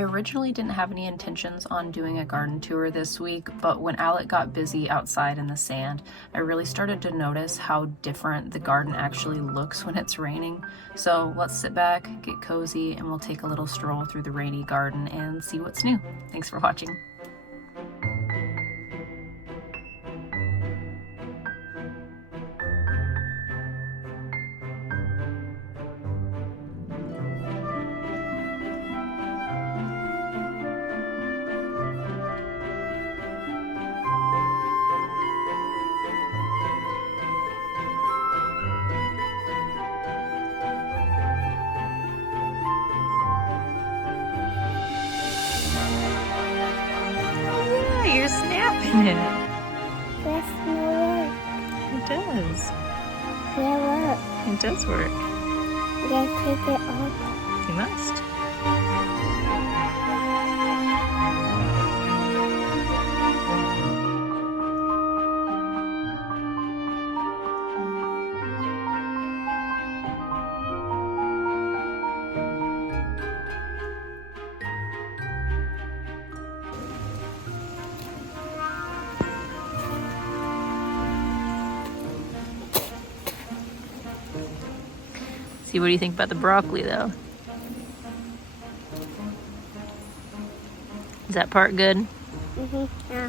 I originally didn't have any intentions on doing a garden tour this week, but when Alec got busy outside in the sand, I really started to notice how different the garden actually looks when it's raining. So let's sit back, get cozy, and we'll take a little stroll through the rainy garden and see what's new. Thanks for watching. You're snapping it. That's no work. It does. Yeah, work. It does work. Yeah, take it off. You must. See, what do you think about the broccoli, though? Is that part good? Yeah.